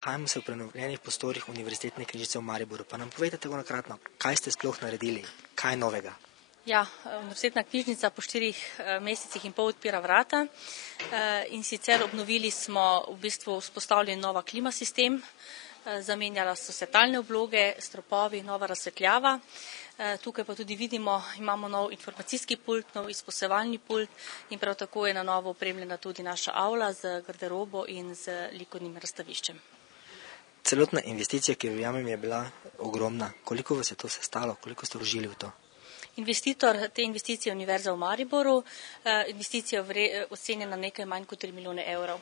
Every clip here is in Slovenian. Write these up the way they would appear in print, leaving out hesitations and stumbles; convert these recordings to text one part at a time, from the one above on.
Nahajamo se v prenovljenih prostorih Univerzitetne knjižnice v Mariboru. Pa nam povejte tako na kratko, kaj ste sploh naredili, kaj je novega? Ja, Univerzitetna knjižnica po 4 mesecih in pol odpira vrata in sicer obnovili smo v bistvu vzpostavljen nova klimasistem, zamenjala so se talne obloge, stropovi, nova razsvetljava. Tukaj pa tudi vidimo, imamo nov informacijski pult, nov izposevalni pult in prav tako je na novo opremljena tudi naša avla z garderobo in z likovnim razstaviščem. Celotna investicija, ki jo verjamem, je bila ogromna. Koliko vas je to se stalo? Koliko ste vložili v to? Investitor te investicije je Univerza v Mariboru. Investicija je ocenjena nekaj manj kot 3 milijone evrov.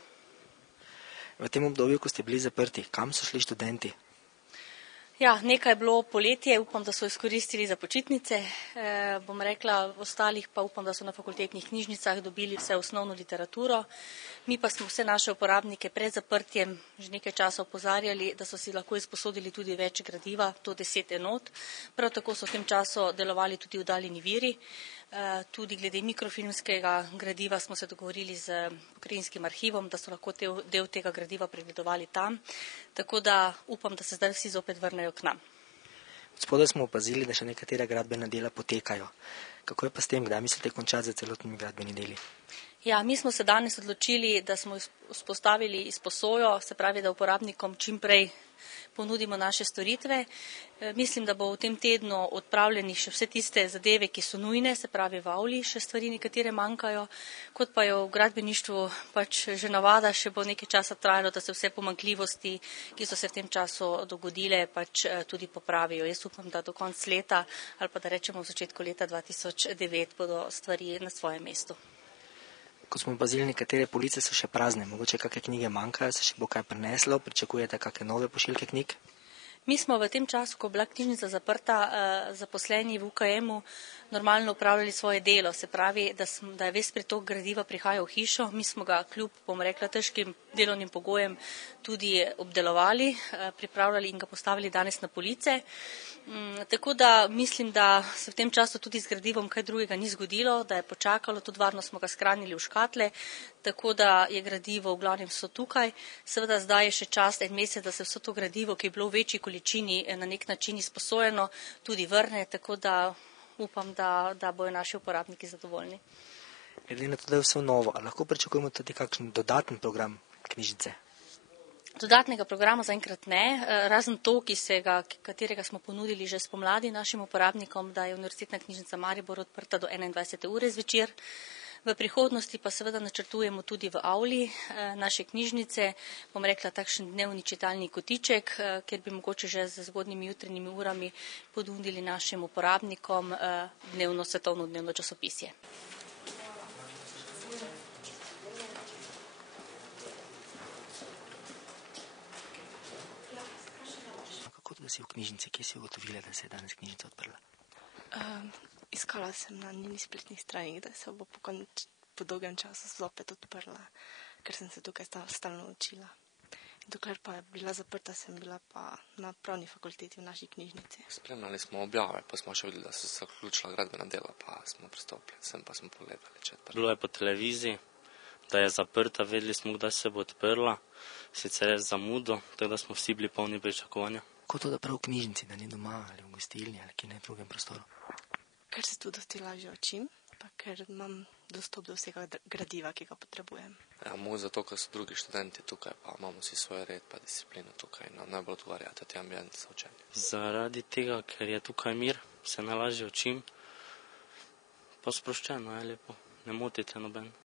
V tem obdobju, ko ste bili zaprti, kam so šli študenti? Ja, nekaj je bilo poletje, upam, da so izkoristili za počitnice. Bom rekla, ostalih pa upam, da so na fakultetnih knjižnicah dobili vse osnovno literaturo. Mi pa smo vse naše uporabnike pred zaprtjem že nekaj časa opozarjali, da so si lahko izposodili tudi več gradiva, to 10 enot. Prav tako so v tem času delovali tudi oddaljeni viri. Tudi glede mikrofilmskega gradiva smo se dogovorili z pokrajinskim arhivom, da so lahko del tega gradiva pregledovali tam. Tako da upam, da se zdaj vsi zopet vrnejo k nam. Spodaj smo opazili, da še nekatera gradbena dela potekajo. Kako je pa s tem, kdaj mislite končati za celotnimi gradbeni deli? Ja, mi smo se danes odločili, da smo vzpostavili izposojo, se pravi, da uporabnikom čim prej ponudimo naše storitve. Mislim, da bo v tem tednu odpravljeni še vse tiste zadeve, ki so nujne, se pravi v avli še stvari nekatere manjkajo, kot pa je v gradbeništvu pač že navada, še bo nekaj časa trajalo, da se vse pomanjkljivosti, ki so se v tem času dogodile, pač tudi popravijo. Jaz upam, da do konca leta ali pa da rečemo v začetku leta 2009 bodo stvari na svojem mestu. Ko smo opazili, nekatere police so še prazne, mogoče kakšne knjige manjkajo, se še bo kaj prineslo, pričakujete kakšne nove pošiljke knjig? Mi smo v tem času, ko je bila knjižnica zaprta, zaposleni v UKM-u normalno upravljali svoje delo, se pravi, da je ves pritok gradiva prihajal v hišo. Mi smo ga kljub, bom rekla, težkim delovnim pogojem tudi obdelovali, pripravljali in ga postavili danes na police. Tako da mislim, da se v tem času tudi z gradivom kaj drugega ni zgodilo, da je počakalo, tudi varno smo ga shranili v škatle, tako da je gradivo v glavnem so tukaj. Seveda zdaj je še čas, en mesec, da se vse to gradivo, ki je bilo v večji količini na nek način izposojeno, tudi vrne, tako da upam, da bojo naši uporabniki zadovoljni. Glede na to, da je vse novo, ali lahko pričakujemo tudi kakšen dodaten program knjižnice? Dodatnega programa zaenkrat ne, razen to, katerega smo ponudili že spomladi našim uporabnikom, da je Univerzitetna knjižnica Maribor odprta do 21. ure zvečer. V prihodnosti pa seveda načrtujemo tudi v avli naše knjižnice, bom rekla takšen dnevni čitalni kotiček, kjer bi mogoče že z zgodnjimi jutranjimi urami ponudili našim uporabnikom dnevno svetovno dnevno časopisje. Si v knjižnici, kje si ugotovila, da se je danes knjižnica odprla? Iskala sem na njeni spletnih stranih, da se bo po dolgem času zopet odprla, ker sem se tukaj stalno učila. Dokler pa je bila zaprta, sem bila pa na pravni fakulteti v naši knjižnici. Spremljali smo objave, pa smo še videli, da so se zaključila gradbena dela, pa smo pristopili, sem pa smo pogledali, če je odprla. Bilo je po televiziji, da je zaprta, vedeli smo, kdaj se bo odprla, sicer je zamudo, tako da smo vsi bili polni pričakovanja. Kako to, da prav v knjižnici, da ni doma ali v gostilni ali kje ne v drugem prostoru? Ker se tu dosti lažje učim, pa ker imam dostop do vsega gradiva, ki ga potrebujem. Ja, mogoče zato, ker so drugi študenti tukaj, pa imamo vsi svoj red pa disciplino tukaj, no najbolj odgovarja ta ambient za učenje. Zaradi tega, ker je tukaj mir, se najlažje učim, pa sproščeno je lepo, ne motite noben.